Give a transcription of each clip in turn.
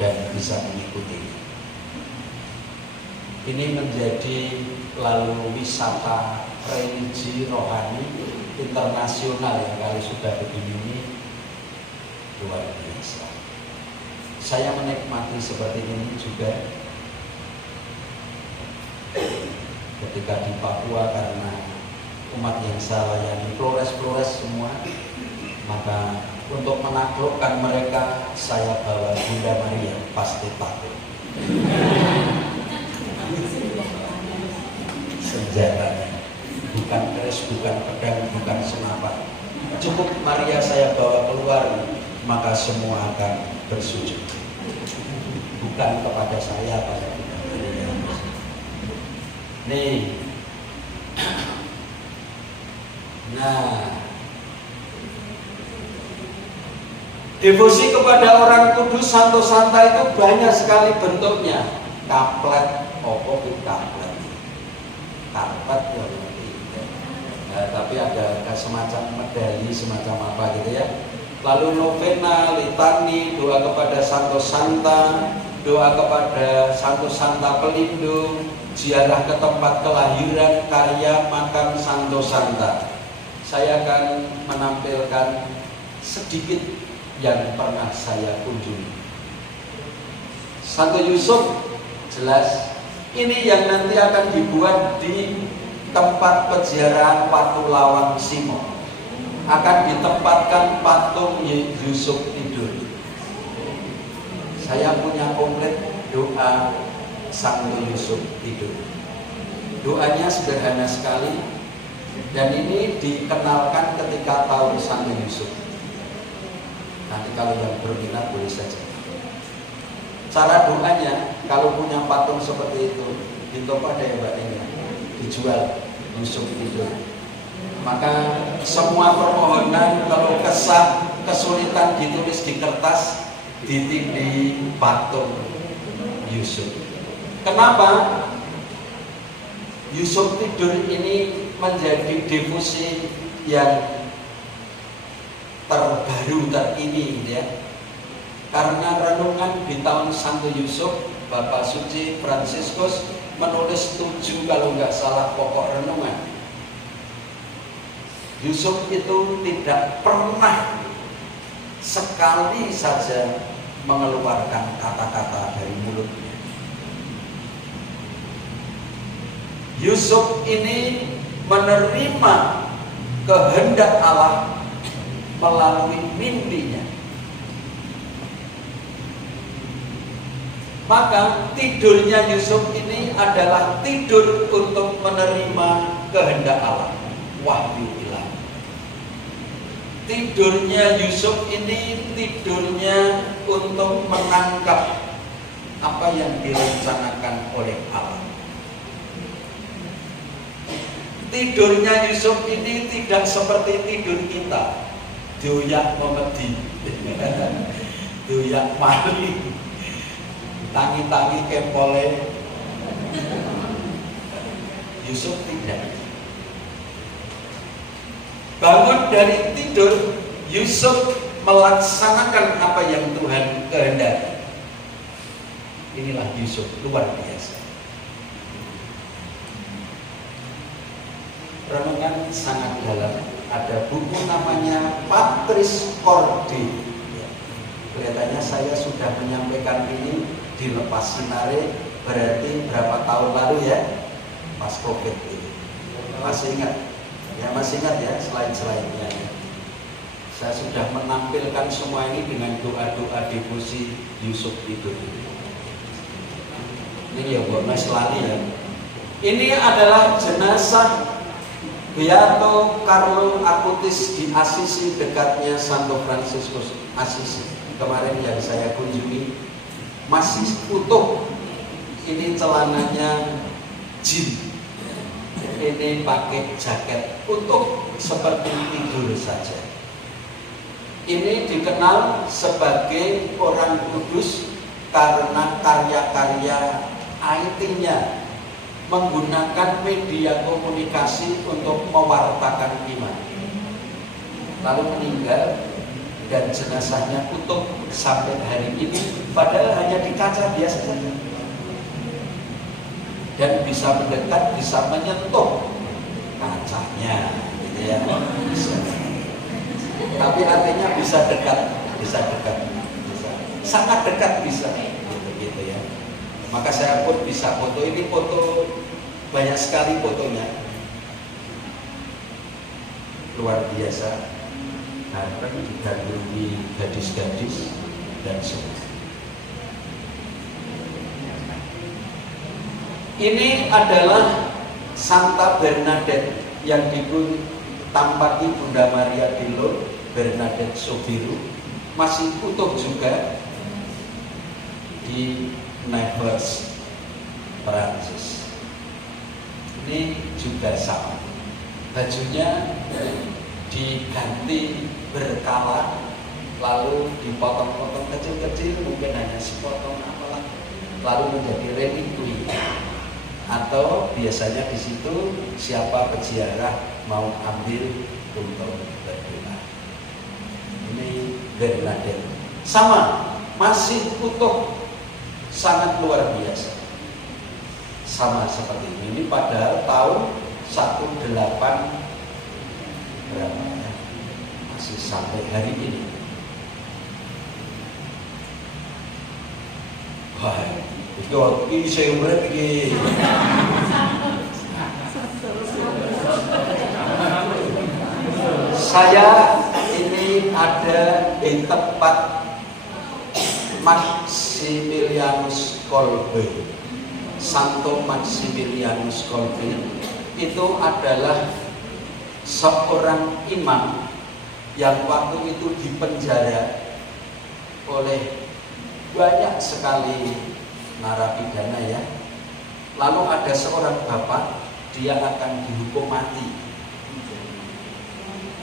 dan bisa mengikuti. Ini menjadi lalu wisata religi rohani internasional yang kali sudah begini ini luar biasa. Saya menikmati seperti ini juga ketika di Papua, karena umat yang saya layani Flores semua, maka untuk menaklukkan mereka saya bawa Bunda Maria, pasti takut. Senjatanya bukan keris, bukan pedang, bukan senapan. Cukup Maria saya bawa keluar, maka semua akan bersujud. Bukan kepada saya, pada Bunda Maria. Nih. Nah, devosi kepada orang kudus Santo Santa itu banyak sekali bentuknya. Kaplet, kaplet, karpet ya, tapi ada semacam medali, semacam apa gitu ya. Lalu novena, litani, doa kepada Santo Santa, doa kepada Santo Santa pelindung, ziarah ke tempat kelahiran, karya makam Santo Santa. Saya akan menampilkan sedikit yang pernah saya kunjungi. Santo Yusuf jelas, ini yang nanti akan dibuat di tempat peziarahan Watu Lawang Simo. Akan ditempatkan patung Yusuf tidur. Saya punya komplit doa Santo Yusuf tidur. Doanya sederhana sekali, dan ini dikenalkan ketika tahun Santo Yusuf. Nanti kalau yang berminat boleh saja. Cara doanya, kalau punya patung seperti itu, di toko ada ya Mbak Nia, dijual Yusuf tidur. Maka semua permohonan kalau kesah, kesulitan ditulis di kertas, di patung Yusuf. Kenapa? Yusuf tidur ini menjadi devosi yang terbaru, terkini ya. Karena renungan di tahun Santo Yusuf, Bapak Suci Fransiskus menulis 7 kalau nggak salah pokok renungan. Yusuf itu tidak pernah sekali saja mengeluarkan kata-kata dari mulutnya. Yusuf ini menerima kehendak Allah melalui mimpinya. Maka tidurnya Yusuf ini adalah tidur untuk menerima kehendak Allah, wahyu ilahi. Tidurnya Yusuf ini tidurnya untuk menangkap apa yang direncanakan oleh Allah. Tidurnya Yusuf ini tidak seperti tidur kita, doyak memedi, doyak mali, tangi-tangi kepole. Yusuf tidak. Bangun dari tidur, Yusuf melaksanakan apa yang Tuhan kehendaki. Inilah Yusuf, luar biasa. Renungan sangat dalam. Ada buku namanya Patris Corde. Kelihatannya saya sudah menyampaikan ini di Lepas Sinare, berarti berapa tahun lalu ya, pas COVID ini. Masih ingat? Ya masih ingat ya slide-slide-nya. Saya sudah menampilkan semua ini dengan doa-doa devosi Yusuf tidur. Ini ya buat Mas Lani ya. Ini adalah jenazah Beato Carlo Acutis di Assisi, dekatnya Santo Fransiskus Assisi. Kemarin yang saya kunjungi masih utuh. Ini celananya jin, ini pakai jaket utuh seperti tidur saja. Ini dikenal sebagai orang kudus karena karya-karya IT-nya menggunakan media komunikasi untuk mewartakan iman. Lalu meninggal dan jenazahnya utuh sampai hari ini, padahal hanya kaca biasa saja. Dan bisa mendekat, bisa menyentuh kacanya, gitu ya. Bisa. Tapi artinya bisa dekat, bisa. Sangat dekat bisa, gitu ya. Maka saya pun bisa foto, ini foto banyak sekali fotonya, luar biasa. Nah, ini digandrungi gadis-gadis dan semua. Ini adalah Santa Bernadette yang ditampaki Bunda Maria di Lourdes, Bernadette Soubirous, masih utuh juga di Nevers, Perancis. Ini juga sama, bajunya diganti berkala, lalu dipotong-potong kecil-kecil, mungkin hanya sepotong apalah, lalu menjadi relikwi. Atau biasanya di situ siapa peziarah mau ambil untuk berdoa. Ini Bernadette sama, masih utuh, sangat luar biasa, sama seperti ini. Ini padahal tahun 18 berapa ya, masih sampai hari ini. Wah, ini saya umur lagi. Saya ini ada di tempat Maximilianus Kolbe. Santo Maximilianus Kolbe itu adalah seorang imam yang waktu itu dipenjara oleh banyak sekali narapidana ya. Lalu ada seorang bapak, dia akan dihukum mati.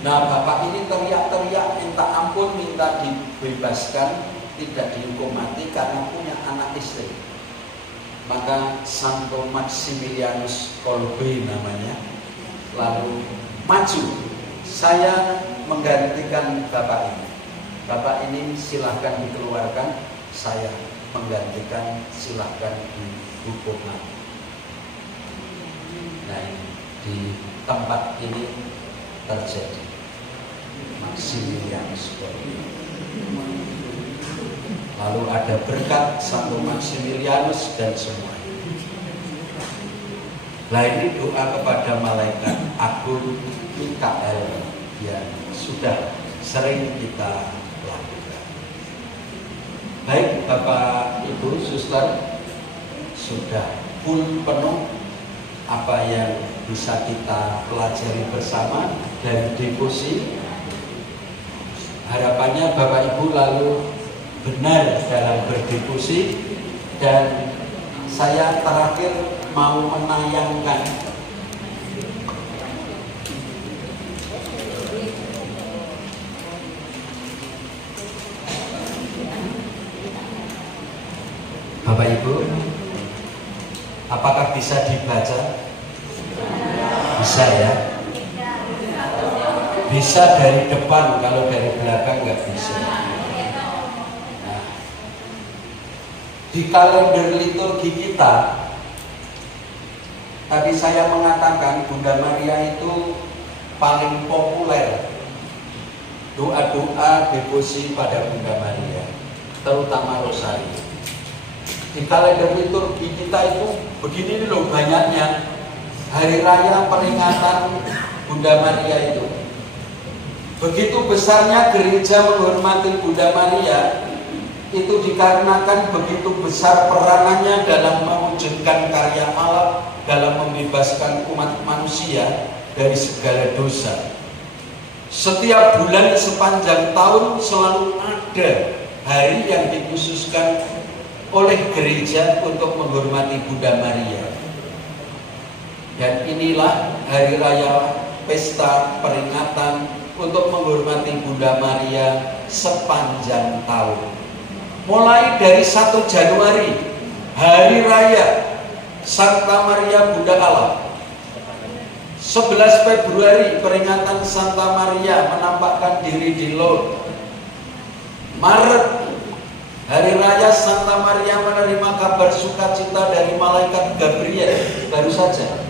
Nah, bapak ini teriak-teriak minta ampun, minta dibebaskan, tidak dihukum mati karena punya anak istri. Maka Santo Maximilianus Kolbe namanya, lalu maju, saya menggantikan bapak ini. Bapak ini silahkan dikeluarkan, saya menggantikan, silahkan dihukum mati. Nah, di tempat ini terjadi Maximilianus Kolbe. Lalu ada berkat Santo Maximilianus dan semuanya. Nah, ini doa kepada malaikat agung Mikael yang sudah sering kita lakukan. Baik Bapak Ibu Suster, sudah full penuh apa yang bisa kita pelajari bersama dari devosi. Harapannya Bapak Ibu lalu benar dalam berdevosi, dan saya terakhir mau menayangkan Bapak Ibu, apakah bisa dibaca? Bisa ya? Bisa dari depan, kalau dari belakang nggak bisa. Di kalender liturgi kita, tadi saya mengatakan Bunda Maria itu paling populer doa-doa devosi pada Bunda Maria, terutama Rosari. Di kalender liturgi kita itu begini loh banyaknya hari raya peringatan Bunda Maria itu. Begitu besarnya gereja menghormati Bunda Maria, itu dikarenakan begitu besar peranannya dalam mewujudkan karya Allah, dalam membebaskan umat manusia dari segala dosa. Setiap bulan sepanjang tahun selalu ada hari yang dikhususkan oleh gereja untuk menghormati Bunda Maria. Dan inilah hari raya pesta peringatan untuk menghormati Bunda Maria sepanjang tahun. Mulai dari 1 Januari, hari raya Santa Maria Bunda Allah. 11 Februari, peringatan Santa Maria menampakkan diri di Lourdes. Maret, Hari raya Santa Maria menerima kabar sukacita dari malaikat Gabriel baru saja.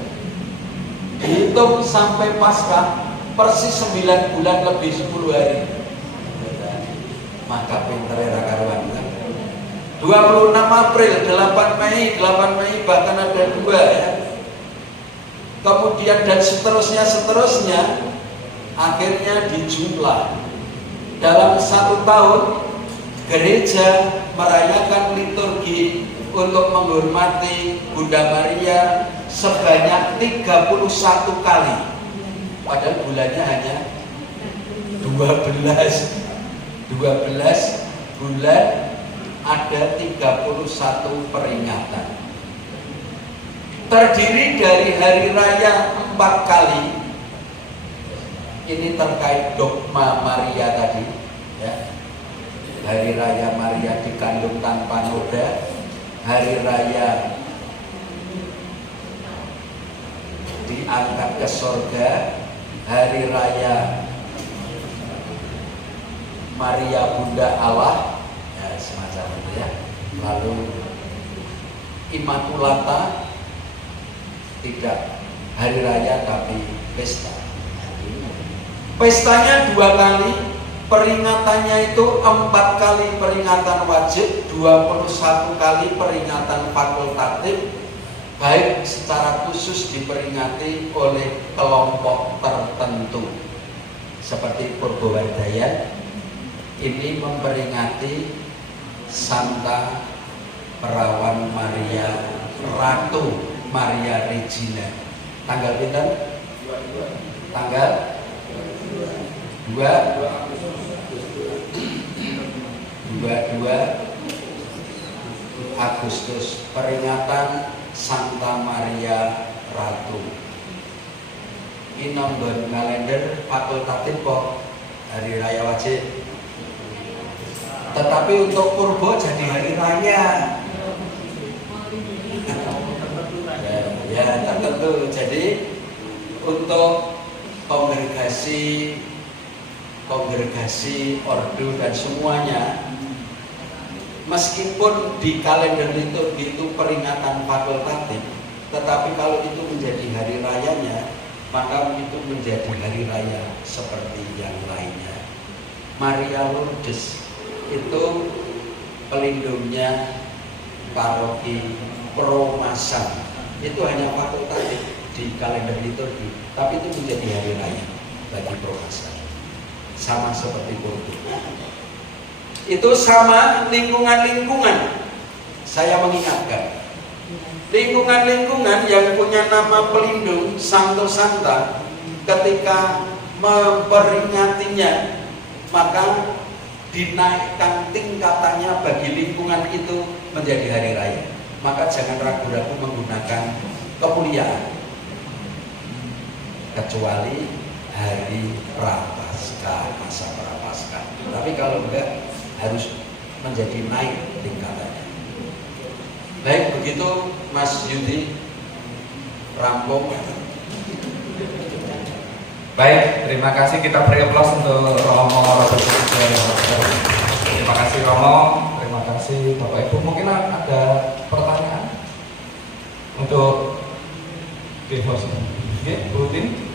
Dihitung sampai Paskah persis 9 bulan lebih 10 hari. Maka pinter era karuan. 26 April, 8 Mei bahkan ada 2 ya. Kemudian dan seterusnya akhirnya dijumlah. Dalam 1 tahun gereja merayakan liturgi untuk menghormati Bunda Maria sebanyak 31 kali. Padahal bulannya hanya 12 bulan, ada 31 peringatan. Terdiri dari hari raya 4 kali. Ini terkait dogma Maria tadi ya. Hari raya Maria dikandung tanpa noda, hari raya diangkat ke surga, hari raya Maria Bunda Allah, ya semacam itu ya. Lalu Immaculata tidak hari raya tapi pesta. Pestanya 2 kali. Peringatannya itu 4 kali peringatan wajib, 21 kali peringatan fakultatif, baik secara khusus diperingati oleh kelompok tertentu. Seperti Purwodaya, ini memperingati Santa Perawan Maria Ratu Maria Regina. Tanggal pinten? Tanggal 22 Agustus, peringatan Santa Maria Ratu. Ini nomor kalender fakultatif kok, hari raya wajib. Tetapi untuk Purbo jadi hari raya. Ya tertentu. Jadi untuk kongregasi ordo dan semuanya, meskipun di kalender liturgi itu peringatan fakultatif, tetapi kalau itu menjadi hari rayanya, maka itu menjadi hari raya seperti yang lainnya. Maria Lourdes itu pelindungnya paroki Promasan, itu hanya fakultatif di kalender liturgi, tapi itu menjadi hari raya bagi Promasan. Sama seperti Purbo. Itu sama lingkungan-lingkungan. Saya mengingatkan, lingkungan-lingkungan yang punya nama pelindung Santo Santa, ketika memperingatinya, maka dinaikkan tingkatannya bagi lingkungan itu menjadi hari raya. Maka jangan ragu-ragu menggunakan kemuliaan, kecuali hari Prapaskah, masa Prapaskah. Tapi kalau enggak, harus menjadi naik tingkatannya. Baik, begitu Mas Yudi, rampung. Baik, terima kasih. Kita beri aplaus untuk Romo Robert. Terima kasih Romo, terima kasih Bapak Ibu. Mungkin ada pertanyaan untuk devosi. Oke, Bu Tin.